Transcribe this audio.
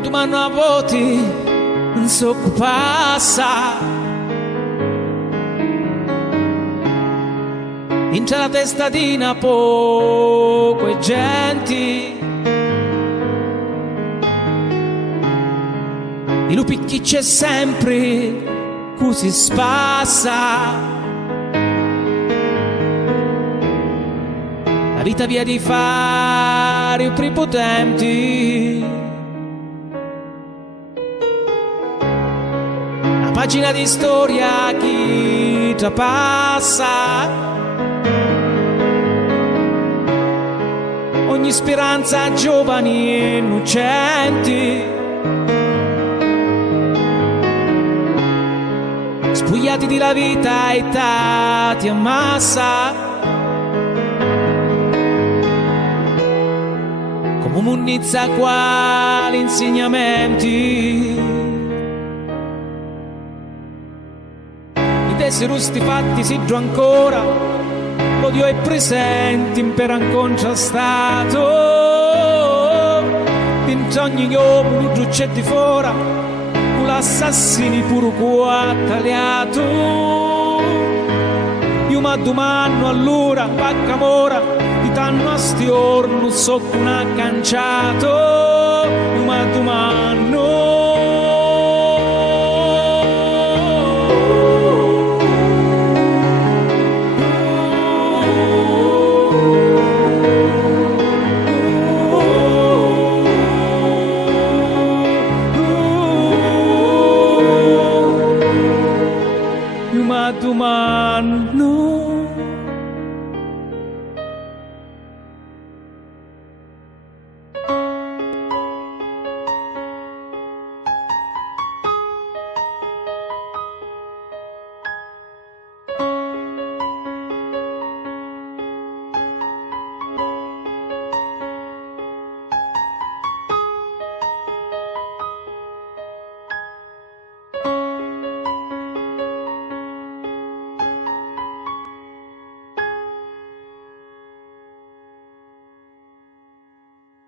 domani a voti non so che passa. Intra la testatina poco e genti, e lo picchi c'è sempre così spassa. La vita via di fare i prepotenti, la pagina di storia chi trapassa. Ogni speranza a giovani e innocenti, spogliati di la vita e tati a massa, come munnizza quali insegnamenti. I tesserusti fatti si giù ancora, l'odio è presente, impera incontrastato. Dentro ogni uomo giù c'è di fuori, con l'assassini pure qua tagliato. Io mi domando allora, pacca mora, di tanto a sti orno so che non ha canciato. Io mi domando